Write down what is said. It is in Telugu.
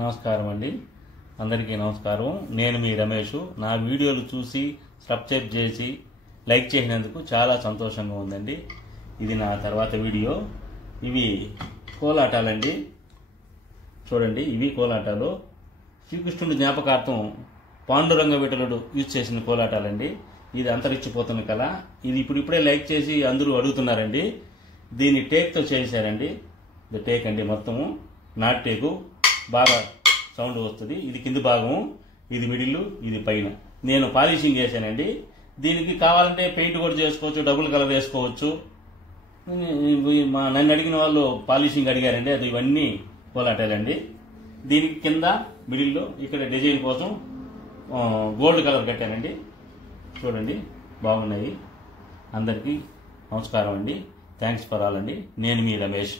నమస్కారం అండి, అందరికీ నమస్కారం. నేను మీ రమేష్. నా వీడియోలు చూసి సబ్స్క్రైబ్ చేసి లైక్ చేసినందుకు చాలా సంతోషంగా ఉందండి. ఇది నా తర్వాత వీడియో. ఇవి కోలాటాలండి, చూడండి. ఇవి కోలాటాలు శ్రీకృష్ణుడి జ్ఞాపకార్థం పాండురంగ విఠలుడు యూజ్ చేసిన కోలాటాలండి. ఇది అంతరించిపోతున్న కళ. ఇది ఇప్పుడిప్పుడే లైక్ చేసి అందరూ అడుగుతున్నారండి. దీన్ని టేక్తో చేశారండి. ఇది టేక్ అండి, మొత్తము నాట్ టేకు. బాగా సౌండ్ వస్తుంది. ఇది కింది భాగము, ఇది మిడిల్, ఇది పైన. నేను పాలిషింగ్ చేశానండి. దీనికి కావాలంటే పెయింట్ కూడా చేసుకోవచ్చు, డబుల్ కలర్ వేసుకోవచ్చు. నన్ను అడిగిన వాళ్ళు పాలిషింగ్ అడిగారండి. అది ఇవన్నీ కోలాటాలండి. దీనికి కింద మిడిల్లో ఇక్కడ డిజైన్ కోసం గోల్డ్ కలర్ కట్టానండి. చూడండి, బాగున్నాయి. అందరికీ నమస్కారం అండి. థ్యాంక్స్ ఫర్ ఆల్ అండి. నేను మీ రమేష్.